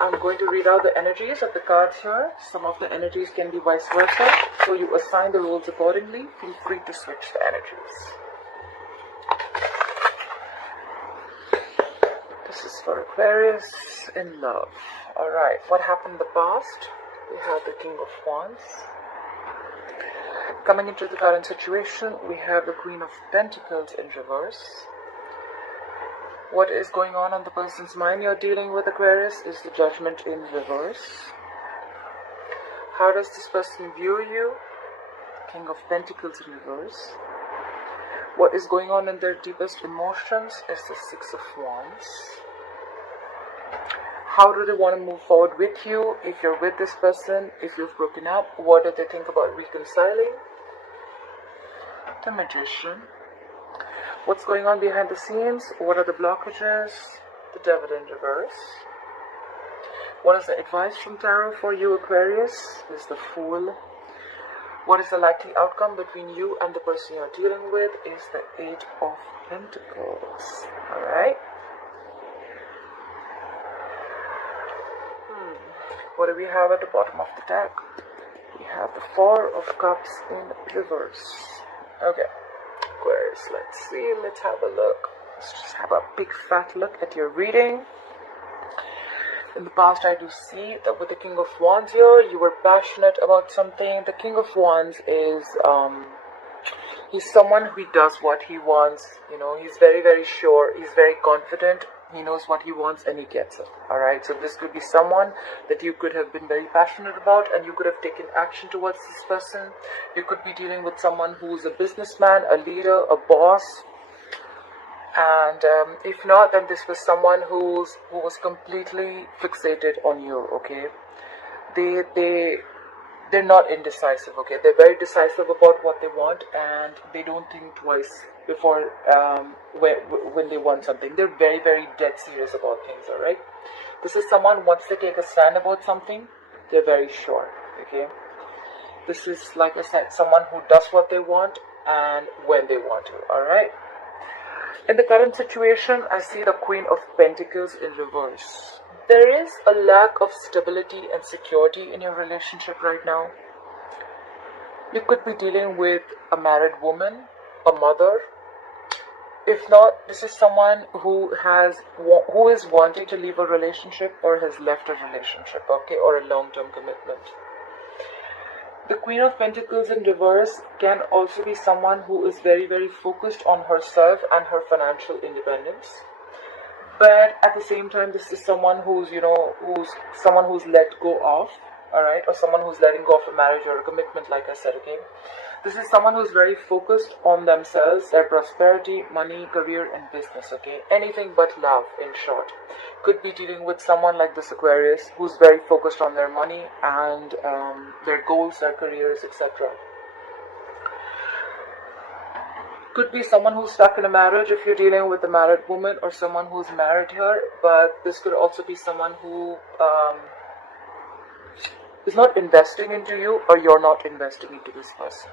I'm going to read out the energies of the cards here. Some of the energies can be vice versa, so you assign the roles accordingly. Feel free to switch the energies. This is for Aquarius in love. Alright, what happened in the past? We have the King of Wands. Coming into the current situation, we have the Queen of Pentacles in reverse. What is going on the person's mind you're dealing with, Aquarius, is the Judgment in reverse. How does this person view you? King of Pentacles in reverse. What is going on in their deepest emotions is the Six of Wands. How do they want to move forward with you? If you're with this person, if you've broken up, what do they think about reconciling? The Magician. What's going on behind the scenes? What are the blockages? The Devil in reverse. What is the advice from Tarot for you, Aquarius? Is the Fool. What is the likely outcome between you and the person you're dealing with? Is the Eight of Pentacles. Alright. What do we have at the bottom of the deck? We have the Four of Cups in reverse. Okay. Aquarius, let's see, let's have a look. Let's just have a big fat look at your reading. In the past, I do see that with the King of Wands here, you were passionate about something. The King of Wands is, he's someone who does what he wants. You know, he's very, very sure. He's very confident. He knows what he wants and he gets it. Alright, so this could be someone that you could have been very passionate about and you could have taken action towards this person. You could be dealing with someone who's a businessman, a leader, a boss. And if not, then this was someone who was completely fixated on you, okay? They're not indecisive, okay? They're very decisive about what they want and they don't think twice before when they want something. They're very, very dead serious about things, alright? This is someone, once they take a stand about something, they're very sure, okay? This is, like I said, someone who does what they want and when they want to, alright? In the current situation, I see the Queen of Pentacles in reverse. There is a lack of stability and security in your relationship right now. You could be dealing with a married woman, a mother. If not, this is someone who is wanting to leave a relationship or has left a relationship, okay, or a long-term commitment. The Queen of Pentacles in reverse can also be someone who is very, very focused on herself and her financial independence. But at the same time, this is someone who's let go of, alright, or someone who's letting go of a marriage or a commitment, like I said, okay. This is someone who's very focused on themselves, their prosperity, money, career, and business, okay. Anything but love, in short. Could be dealing with someone like this Aquarius, who's very focused on their money and their goals, their careers, etc. Could be someone who's stuck in a marriage if you're dealing with a married woman or someone who's married here, but this could also be someone who is not investing into you or you're not investing into this person.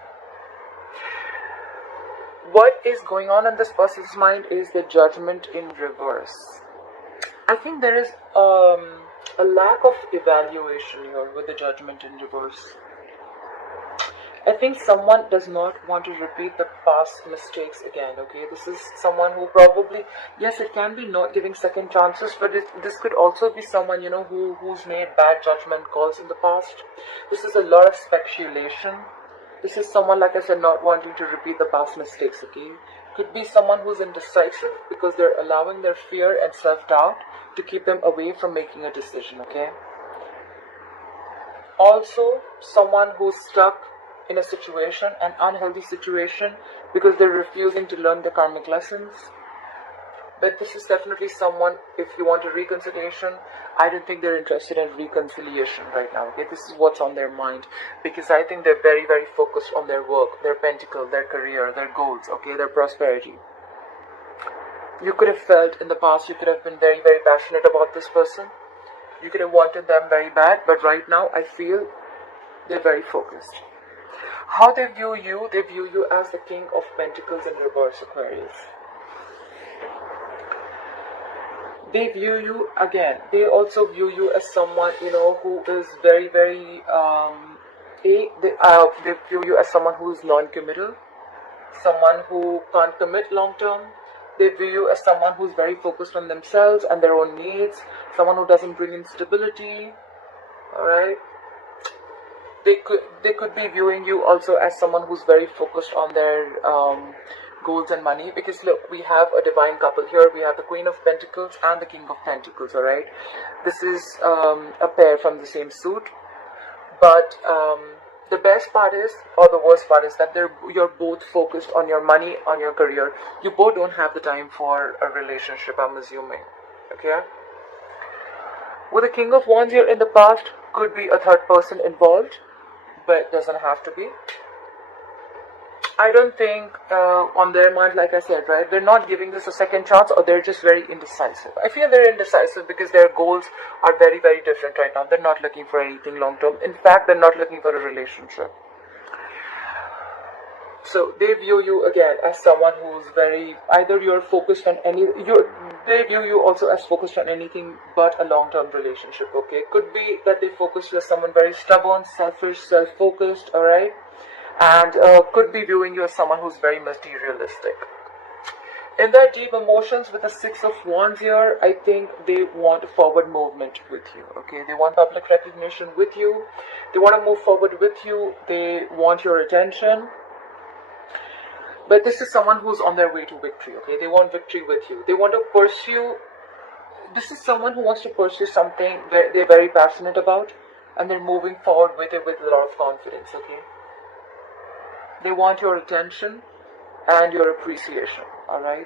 What is going on in this person's mind is the Judgment in reverse. I think there is a lack of evaluation here with the Judgment in reverse. I think someone does not want to repeat the past mistakes again, okay? This is someone who probably, yes, it can be not giving second chances, but this could also be someone, you know, who's made bad judgment calls in the past. This is a lot of speculation. This is someone, like I said, not wanting to repeat the past mistakes, okay? Could be someone who's indecisive because they're allowing their fear and self-doubt to keep them away from making a decision, okay? Also, someone who's stuck in a situation, an unhealthy situation, because they're refusing to learn the karmic lessons. But this is definitely someone, if you want a reconciliation, I don't think they're interested in reconciliation right now, okay? This is what's on their mind, because I think they're very, very focused on their work, their pentacle, their career, their goals, okay, their prosperity. You could have felt in the past, you could have been very, very passionate about this person. You could have wanted them very bad, but right now I feel they're very focused. How they view you as the King of Pentacles in reverse, Aquarius. they view you, again, they also view you as someone, who is very, very, they view you as someone who is non-committal, someone who can't commit long term. They view you as someone who's very focused on themselves and their own needs, someone who doesn't bring in stability. Alright? They could be viewing you also as someone who's very focused on their goals and money, because look, we have a divine couple here. We have the Queen of Pentacles and the King of Pentacles. Alright? This is a pair from the same suit, but the best part is, or the worst part is, that you're both focused on your money, on your career. You both don't have the time for a relationship, I'm assuming. Okay? With the King of Wands here, in the past, could be a third person involved, but doesn't have to be. I don't think on their mind, like I said, right, they're not giving this a second chance, or they're just very indecisive. I feel they're indecisive because their goals are very, very different right now. They're not looking for anything long term. In fact, they're not looking for a relationship. So they view you again as someone who's very, either you're focused on they view you also as focused on anything but a long-term relationship. Okay, could be that they focus you as someone very stubborn, selfish, self-focused. All right. And could be viewing you as someone who's very materialistic. In their deep emotions, with the Six of Wands here, I think they want forward movement with you. Okay, they want public recognition with you. They want to move forward with you. They want your attention. But this is someone who's on their way to victory. Okay, they want victory with you. They want to pursue. This is someone who wants to pursue something they're very passionate about, and they're moving forward with it with a lot of confidence. Okay. They want your attention and your appreciation, alright?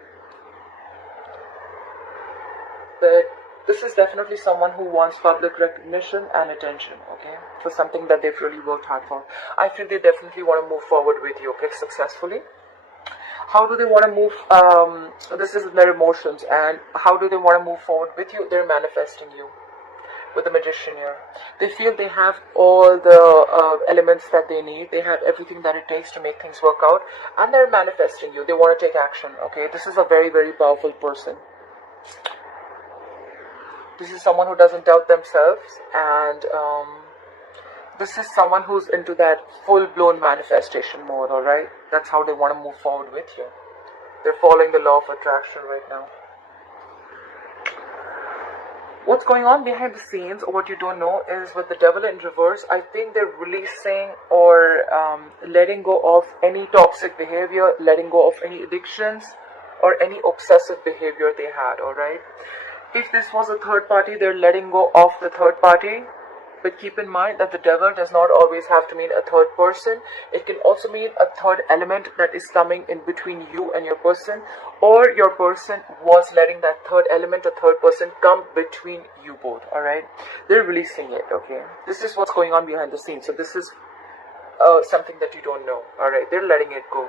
But this is definitely someone who wants public recognition and attention, okay? For something that they've really worked hard for. I feel they definitely want to move forward with you, okay, successfully. How do they want to move, this is their emotions, and how do they want to move forward with you? They're manifesting you. With the Magician here, they feel they have all the elements that they need. They have everything that it takes to make things work out, and they're manifesting you. They want to take action. Okay, this is a very, very powerful person. This is someone who doesn't doubt themselves, and this is someone who's into that full-blown manifestation mode. All right, that's how they want to move forward with you. They're following the law of attraction right now. What's going on behind the scenes, or what you don't know, is with the Devil in reverse, I think they're releasing or letting go of any toxic behavior, letting go of any addictions or any obsessive behavior they had, alright? If this was a third party, they're letting go of the third party. But keep in mind that the Devil does not always have to mean a third person. It can also mean a third element that is coming in between you and your person, or your person was letting that third element, a third person, come between you both, alright? They're releasing it, okay? This is what's going on behind the scenes. So this is something that you don't know, alright? They're letting it go.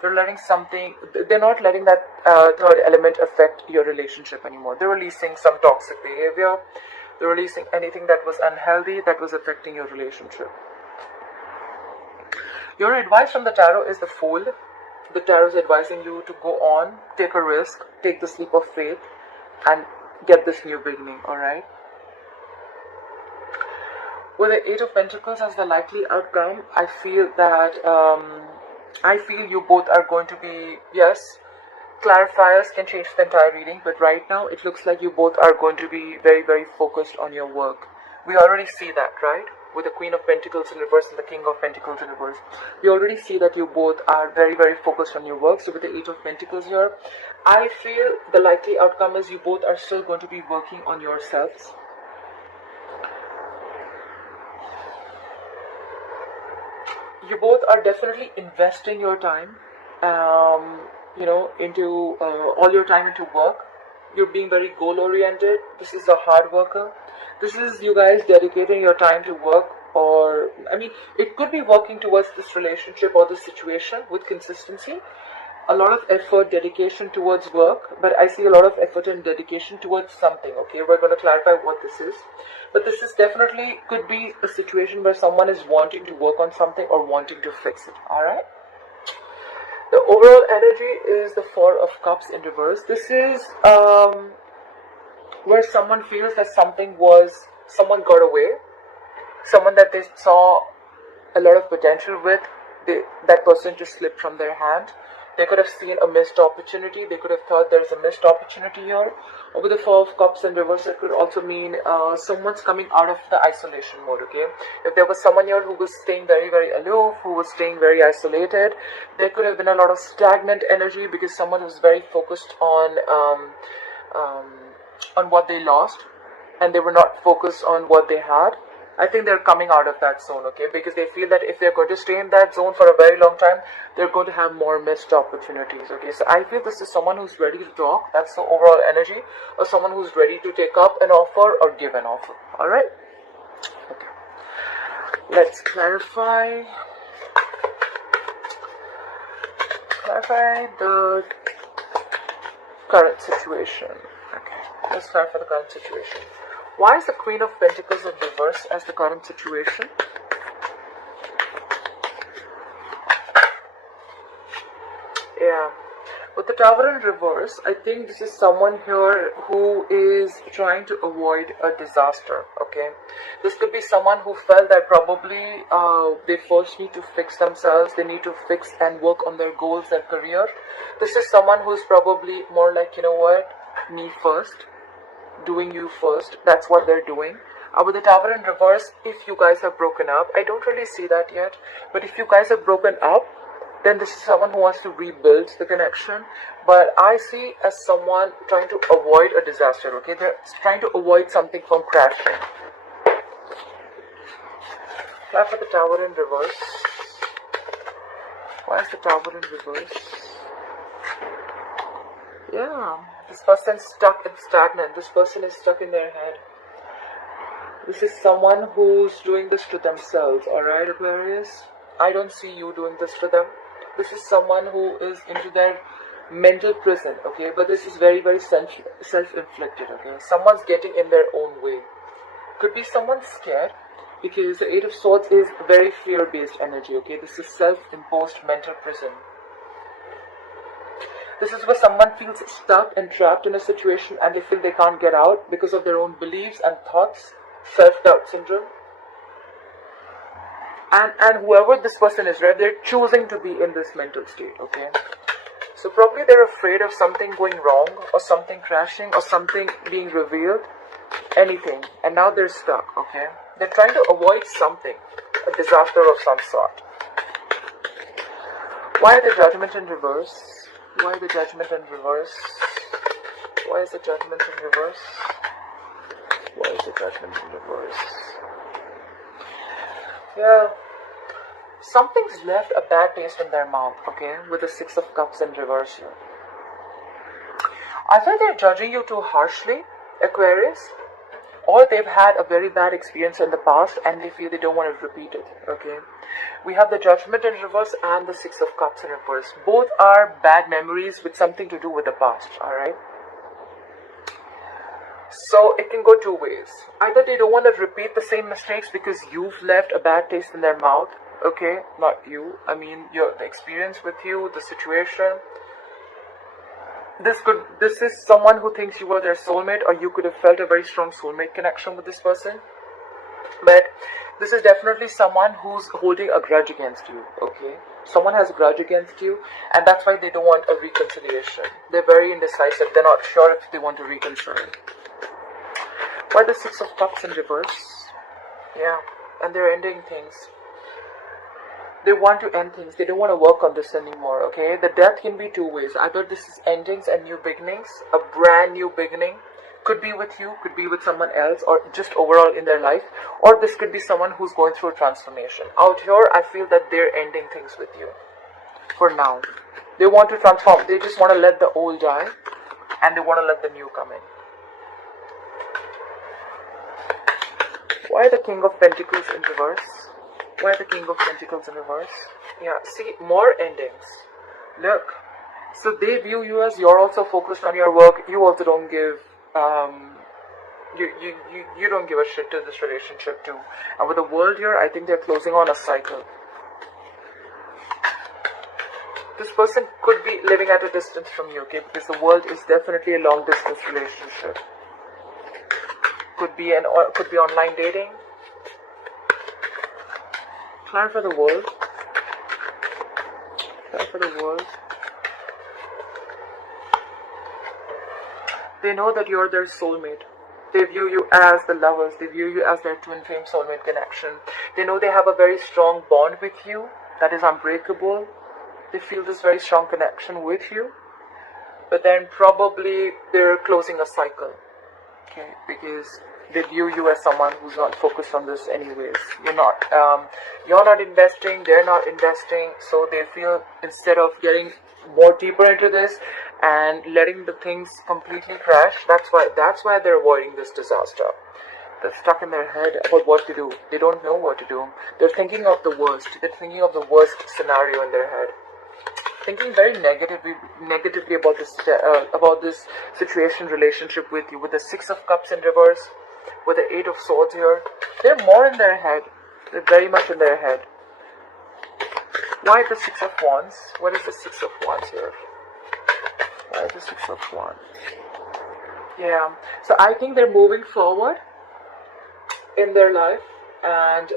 They're letting something, they're not letting that third element affect your relationship anymore. They're releasing some toxic behavior. They're releasing anything that was unhealthy, that was affecting your relationship. Your advice from the tarot is the Fool. The tarot is advising you to go on, take a risk, take the leap of faith, and get this new beginning, alright? With the Eight of Pentacles as the likely outcome, I feel that, you both are going to be, yes, clarifiers can change the entire reading, but right now it looks like you both are going to be very, very focused on your work. We already see that, right? With the Queen of Pentacles in reverse and the King of Pentacles in reverse. We already see that you both are very, very focused on your work. So with the Eight of Pentacles here, I feel the likely outcome is you both are still going to be working on yourselves. You both are definitely investing your time into all your time into work. You're being very goal oriented. This is a hard worker. This is you guys dedicating your time to work, or it could be working towards this relationship or this situation with consistency. A lot of effort, dedication towards work, but I see a lot of effort and dedication towards something. Okay, we're going to clarify what this is, but this is definitely could be a situation where someone is wanting to work on something or wanting to fix it. All right. The overall energy is the Four of Cups in reverse. This is where someone feels that someone got away, someone that they saw a lot of potential with, that person just slipped from their hand. They could have seen a missed opportunity. They could have thought there's a missed opportunity here. Or with the Four of Cups in reverse, it could also mean someone's coming out of the isolation mode, okay? If there was someone here who was staying very, very aloof, who was staying very isolated, there could have been a lot of stagnant energy because someone was very focused on what they lost, and they were not focused on what they had. I think they're coming out of that zone, okay? Because they feel that if they're going to stay in that zone for a very long time, they're going to have more missed opportunities, okay? So I feel this is someone who's ready to talk. That's the overall energy. Or someone who's ready to take up an offer or give an offer, alright? Okay. Let's clarify the current situation. Okay, let's clarify the current situation. Why is the Queen of Pentacles in reverse as the current situation? Yeah. With the Tower in reverse, I think this is someone here who is trying to avoid a disaster, okay? This could be someone who felt that probably they first need to fix themselves, they need to fix and work on their goals, their career. This is someone who's probably more like, you know what, me first, doing you first. That's what they're doing. With the Tower in reverse, if you guys have broken up, I don't really see that yet, but if you guys have broken up, then this is someone who wants to rebuild the connection. But I see as someone trying to avoid a disaster, okay? They're trying to avoid something from crashing. Apply for the Tower in reverse. Why is the Tower in reverse? Yeah, this person's stuck and stagnant. This person is stuck in their head. This is someone who's doing this to themselves, alright, Aquarius? I don't see you doing this to them. This is someone who is into their mental prison, okay? But this is very, very self-inflicted, okay? Someone's getting in their own way. Could be someone scared, because the Eight of Swords is very fear-based energy, okay? This is self-imposed mental prison. This is where someone feels stuck and trapped in a situation and they feel they can't get out because of their own beliefs and thoughts, self-doubt syndrome. And whoever this person is, right, they're choosing to be in this mental state, okay? So probably they're afraid of something going wrong or something crashing or something being revealed, anything. And now they're stuck, okay? They're trying to avoid something, a disaster of some sort. Why the Judgment in reverse? Why the Judgment in reverse? Why is the Judgment in reverse? Why is the Judgment in reverse? Yeah, something's left a bad taste in their mouth, okay, with the Six of Cups in reverse here. Either they're judging you too harshly, Aquarius, or they've had a very bad experience in the past and they feel they don't want to repeat it, okay. We have the Judgment in reverse and the Six of Cups in reverse. Both are bad memories with something to do with the past, alright. So it can go two ways. Either they don't want to repeat the same mistakes because you've left a bad taste in their mouth, okay, not you, I mean the experience with you, the situation. This is someone who thinks you were their soulmate, or you could have felt a very strong soulmate connection with this person. But this is definitely someone who's holding a grudge against you, okay? Someone has a grudge against you, and that's why they don't want a reconciliation. They're very indecisive. They're not sure if they want to reconcile. Why the Six of Cups in reverse? Yeah, and they're ending things. They want to end things. They don't want to work on this anymore, okay? The death can be two ways. Either this is endings and new beginnings, a brand new beginning. Could be with you, could be with someone else, or just overall in their life. Or this could be someone who's going through a transformation. Out here, I feel that they're ending things with you. For now. They want to transform. They just want to let the old die, and they want to let the new come in. Why the King of Pentacles in reverse? Why the King of Pentacles in reverse? Yeah, see, more endings. Look, so they view you as you're also focused on your work. You also don't give, you don't give a shit to this relationship too. And with the World here, I think they're closing on a cycle. This person could be living at a distance from you, okay? Because the World is definitely a long distance relationship. Could be online dating. Clear for the world. Clear for the world. They know that you're their soulmate. They view you as the lovers. They view you as their twin flame soulmate connection. They know they have a very strong bond with you that is unbreakable. They feel this very strong connection with you. But then probably they're closing a cycle. Okay, because they view you as someone who's not focused on this anyways. You're not investing, they're not investing, so they feel instead of getting more deeper into this and letting the things completely crash, that's why they're avoiding this disaster. They're stuck in their head about what to do. They don't know what to do. They're thinking of the worst. They're thinking of the worst scenario in their head. Thinking very negatively about this situation, relationship with you, with the Six of Cups in reverse, with the Eight of Swords here. They're more in their head. They're very much in their head. Why the Six of Wands? What is the Six of Wands here? Why the Six of Wands? Yeah. So I think they're moving forward in their life, and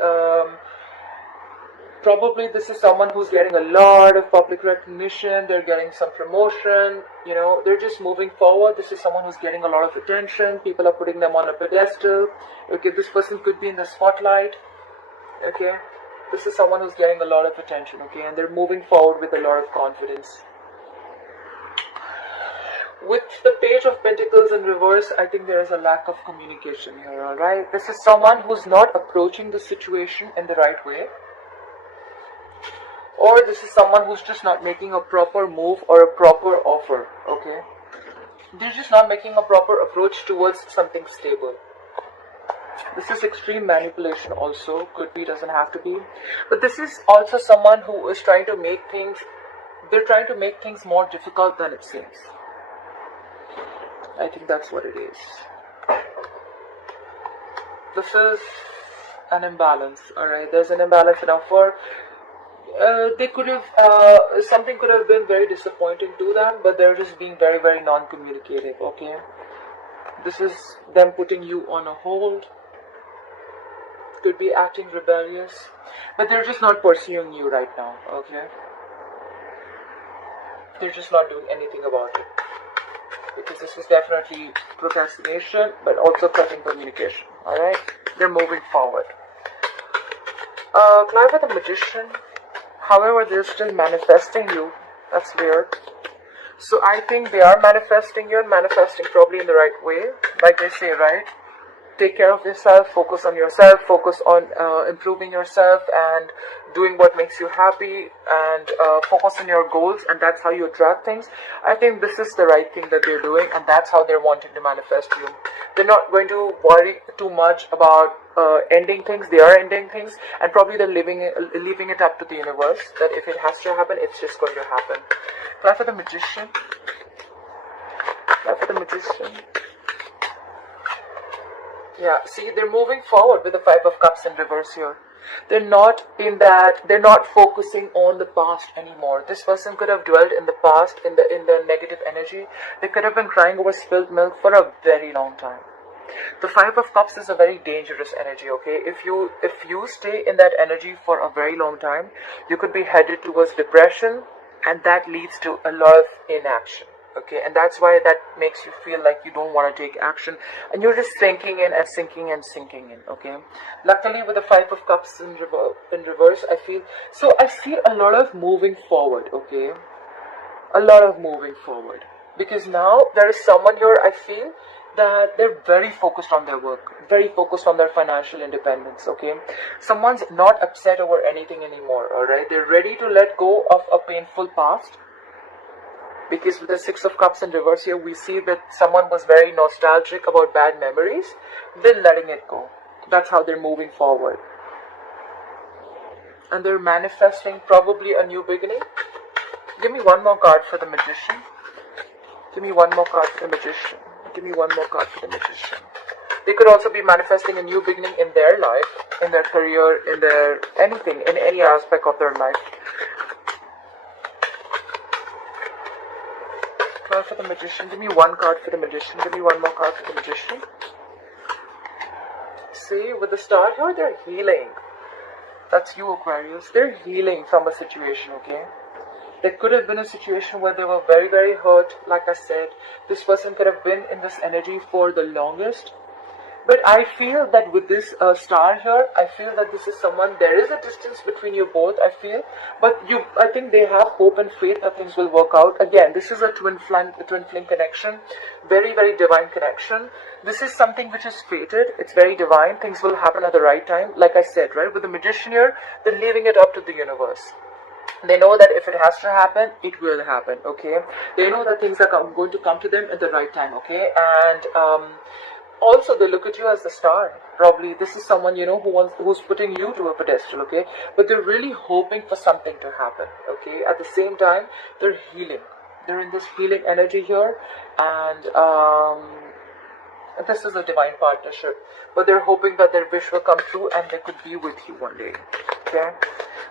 probably this is someone who's getting a lot of public recognition. They're getting some promotion. They're just moving forward. This is someone who's getting a lot of attention. People are putting them on a pedestal. Okay, this person could be in the spotlight. Okay, this is someone who's getting a lot of attention. Okay, and they're moving forward with a lot of confidence. With the Page of Pentacles in reverse, I think there is a lack of communication here, alright? This is someone who's not approaching the situation in the right way. Or this is someone who's just not making a proper move or a proper offer, okay? They're just not making a proper approach towards something stable. This is extreme manipulation also. Could be, doesn't have to be. But this is also someone who is trying to make things, they're trying to make things more difficult than it seems. I think that's what it is. This is an imbalance, alright? There's an imbalance in offer. They could have, something could have been very disappointing to them, but they're just being very, very non-communicative, okay? This is them putting you on a hold. Could be acting rebellious, but they're just not pursuing you right now, okay? They're just not doing anything about it. Because this is definitely procrastination, but also cutting communication, alright? They're moving forward. Clive with the Magician. However, they're still manifesting you. That's weird. So I think they are manifesting you and manifesting probably in the right way. Like they say, right? Take care of yourself, focus on yourself, focus on improving yourself and doing what makes you happy, and focus on your goals, and that's how you attract things. I think this is the right thing that they're doing, and that's how they're wanting to manifest you. They're not going to worry too much about ending things. They are ending things, and probably they're leaving it up to the universe, that if it has to happen, it's just going to happen. Clap for the Magician. Clap for the Magician. Yeah, see, they're moving forward with the Five of Cups in reverse here. They're not focusing on the past anymore. This person could have dwelled in the past, in the negative energy. They could have been crying over spilled milk for a very long time. The Five of Cups is a very dangerous energy, okay? If you stay in that energy for a very long time, you could be headed towards depression, and that leads to a lot of inaction. Okay, and that's why that makes you feel like you don't want to take action, and you're just sinking in and sinking and sinking in. Okay, luckily with the Five of Cups in reverse, I feel a lot of moving forward. Okay, a lot of moving forward, because now there is someone here, I feel that they're very focused on their work, very focused on their financial independence. Okay, someone's not upset over anything anymore. All right, they're ready to let go of a painful past. Because with the Six of Cups in reverse here, we see that someone was very nostalgic about bad memories, then letting it go. That's how they're moving forward. And they're manifesting probably a new beginning. Give me one more card for the Magician. Give me one more card for the Magician. Give me one more card for the Magician. They could also be manifesting a new beginning in their life, in their career, in their anything, in any aspect of their life. For the Magician. Give me one card for the Magician. Give me one more card for the Magician. see with the star here, they're healing. That's you, Aquarius. They're healing from a situation, okay? There could have been a situation where they were very, very hurt. Like I said, this person could have been in this energy for the longest. But I feel that with this star here, I feel that this is someone, there is a distance between you both, I feel. But I think they have hope and faith that things will work out. Again, this is a twin flame connection. Very, very divine connection. This is something which is fated. It's very divine. Things will happen at the right time. Like I said, right? With the magician here, they're leaving it up to the universe. They know that if it has to happen, it will happen, okay? They know that things are going to come to them at the right time, okay? And also, they look at you as the star. Probably this is someone, you know, who's putting you to a pedestal, okay? But they're really hoping for something to happen, okay? At the same time, they're healing. They're in this healing energy here, and this is a divine partnership. But they're hoping that their wish will come true and they could be with you one day, okay?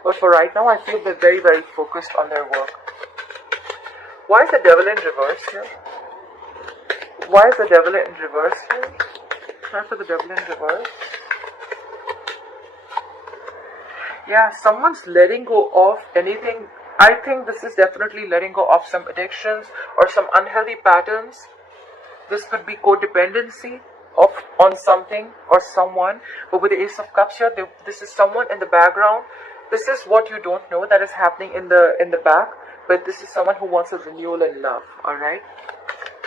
But for right now, I feel they're very, very focused on their work. Why is the devil in reverse here? Why is the devil in reverse here? Try for the devil in reverse. Yeah, someone's letting go of anything. I think this is definitely letting go of some addictions or some unhealthy patterns. This could be codependency on something or someone. But with the Ace of Cups here, this is someone in the background. This is what you don't know that is happening in the back. But this is someone who wants a renewal in love, alright?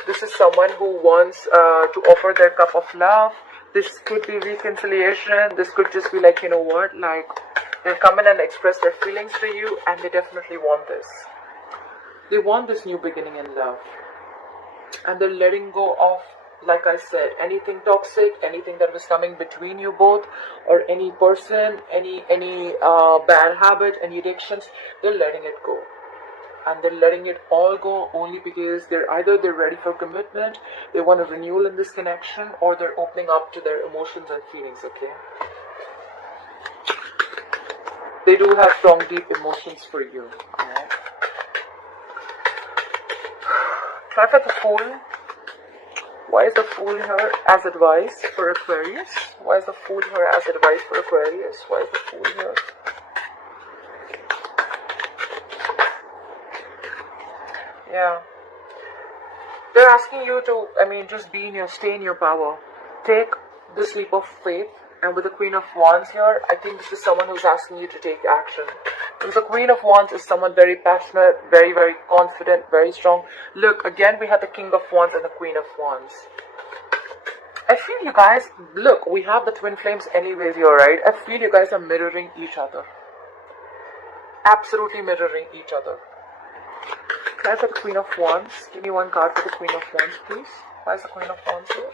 This is someone who wants to offer their cup of love. This could be reconciliation. This could just be like, you know what, like they'll come in and express their feelings to you, and they definitely want this. They want this new beginning in love. And they're letting go of, like I said, anything toxic, anything that was coming between you both, or any person, any bad habit, any addictions. They're letting it go. And they're letting it all go only because they're ready for commitment, they want a renewal in this connection, or they're opening up to their emotions and feelings, okay? They do have strong, deep emotions for you, alright? Try for the Fool. Why is the Fool here as advice for Aquarius? Why is the Fool here as advice for Aquarius? Why is the Fool here? Yeah. They're asking you to, just stay in your power. Take this leap of faith. And with the Queen of Wands here, I think this is someone who's asking you to take action. Because the Queen of Wands is someone very passionate, very, very confident, very strong. Look, again, we have the King of Wands and the Queen of Wands. I feel you guys, look, we have the twin flames anyways here, right? I feel you guys are mirroring each other. Absolutely mirroring each other. Can I get the Queen of Wands? Give me one card for the Queen of Wands, please. Why is the Queen of Wands here?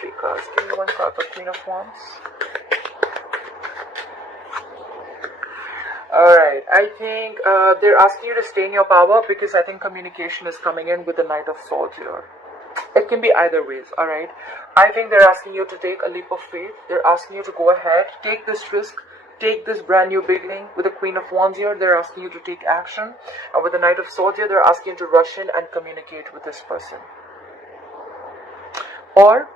3 cards. Give me one card for Queen of Wands. Alright, I think they're asking you to stay in your power because I think communication is coming in with the Knight of Swords here. It can be either ways, alright? I think they're asking you to take a leap of faith. They're asking you to go ahead, take this risk, take this brand new beginning. With the Queen of Wands here, they're asking you to take action. And with the Knight of Swords here, they're asking you to rush in and communicate with this person. Or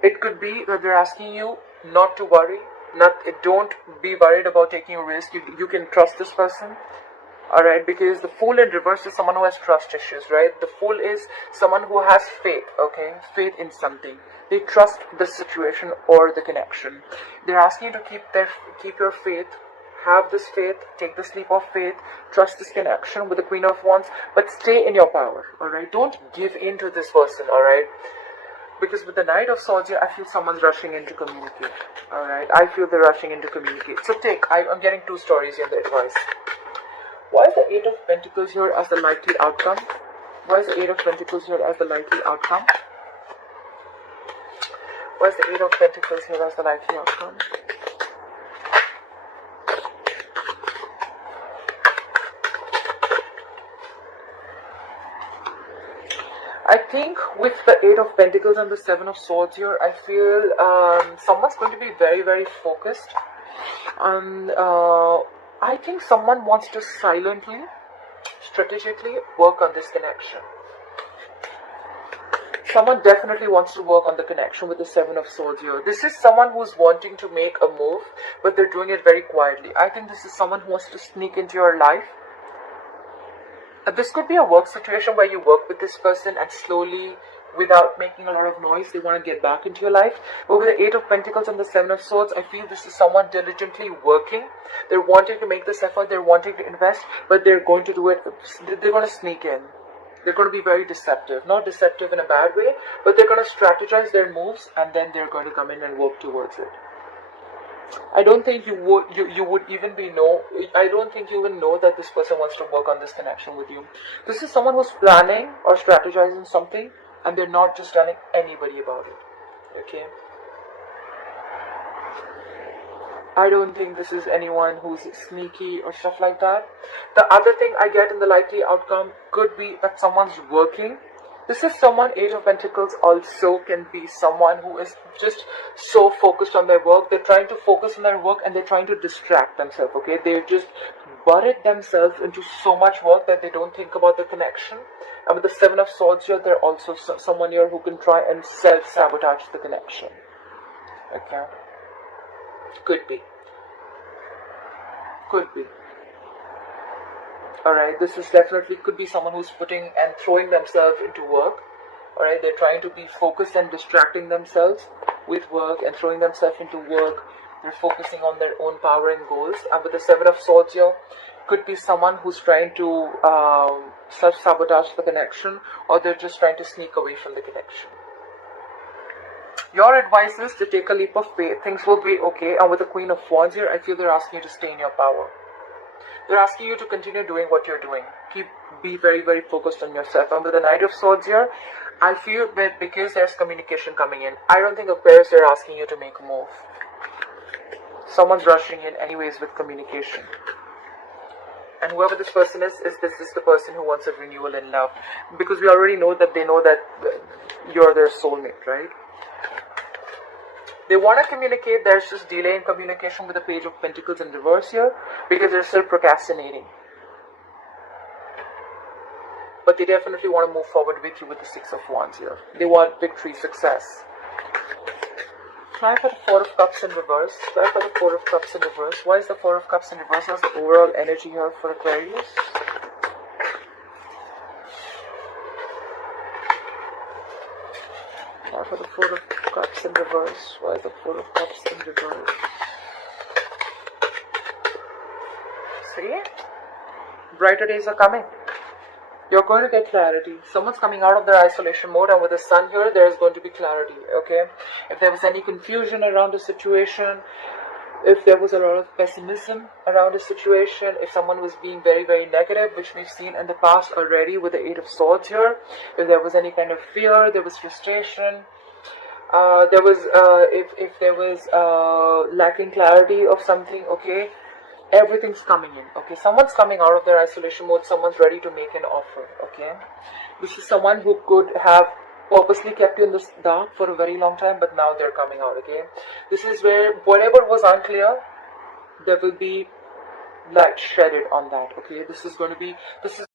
it could be that they're asking you not to worry. Don't be worried about taking a risk. You can trust this person. Alright, because the Fool in reverse is someone who has trust issues, right? The Fool is someone who has faith, okay? Faith in something. They trust the situation or the connection. They're asking you to keep your faith, have this faith, take this leap of faith, trust this connection with the Queen of Wands, but stay in your power, alright? Don't give in to this person, alright? Because with the Knight of Swords here, I feel someone's rushing in to communicate, alright? I feel they're rushing in to communicate. So I'm getting 2 stories here in the advice. Why is the 8 of Pentacles here as the likely outcome? Why is the 8 of Pentacles here as the likely outcome? Why is the 8 of Pentacles here as the likely outcome? I think with the 8 of Pentacles and the 7 of Swords here, I feel someone's going to be very, very focused. And I think someone wants to silently, strategically work on this connection. Someone definitely wants to work on the connection with the Seven of Swords here. This is someone who's wanting to make a move, but they're doing it very quietly. I think this is someone who wants to sneak into your life. This could be a work situation where you work with this person and slowly, without making a lot of noise, they want to get back into your life. But with the Eight of Pentacles and the Seven of Swords, I feel this is someone diligently working. They're wanting to make this effort, they're wanting to invest, but they're going to do it, they're going to sneak in. They're going to be very deceptive. Not deceptive in a bad way, but they're going to strategize their moves and then they're going to come in and work towards it. I don't think you would I don't think you even know that this person wants to work on this connection with you. This is someone who's planning or strategizing something and they're not just telling anybody about it. Okay? I don't think this is anyone who's sneaky or stuff like that. The other thing I get in the likely outcome could be that someone's working. This is someone, Eight of Pentacles also can be someone who is just so focused on their work. They're trying to focus on their work and they're trying to distract themselves, okay? They've just buried themselves into so much work that they don't think about the connection. And with the Seven of Swords here, they're also someone here who can try and self-sabotage the connection. Okay? Could be. Could be. Alright, this is definitely could be someone who's putting and throwing themselves into work. Alright, they're trying to be focused and distracting themselves with work and throwing themselves into work. They're focusing on their own power and goals. And with the Seven of Swords here, could be someone who's trying to self-sabotage the connection, or they're just trying to sneak away from the connection. Your advice is to take a leap of faith. Things will be okay. And with the Queen of Wands here, I feel they're asking you to stay in your power. They're asking you to continue doing what you're doing. Be very, very focused on yourself. And with the Knight of Swords here, I feel that because there's communication coming in, I don't think Aquarius they're asking you to make a move. Someone's rushing in anyways with communication. And whoever this person is this is the person who wants a renewal in love. Because we already know that they know that you're their soulmate, right? They want to communicate, there's just delay in communication with the Page of Pentacles in reverse here, because they're still procrastinating. But they definitely want to move forward with you with the Six of Wands here. They want victory, success. Try for the Four of Cups in reverse. Try for the Four of Cups in reverse. Why is the Four of Cups in reverse? What's the overall energy here for Aquarius? Try for the Four of Cups in reverse. Why the Four of Cups in reverse? See? Brighter days are coming. You're going to get clarity. Someone's coming out of their isolation mode, and with the Sun here, there's going to be clarity, okay? If there was any confusion around the situation, if there was a lot of pessimism around the situation, if someone was being very, very negative, which we've seen in the past already with the Eight of Swords here, if there was any kind of fear, there was frustration, if there was lacking clarity of something, okay, everything's coming in, okay? Someone's coming out of their isolation mode, someone's ready to make an offer, okay? This is someone who could have purposely kept you in the dark for a very long time, but now they're coming out, okay? This is where whatever was unclear, there will be light shedded on that, okay? This is going to be, this is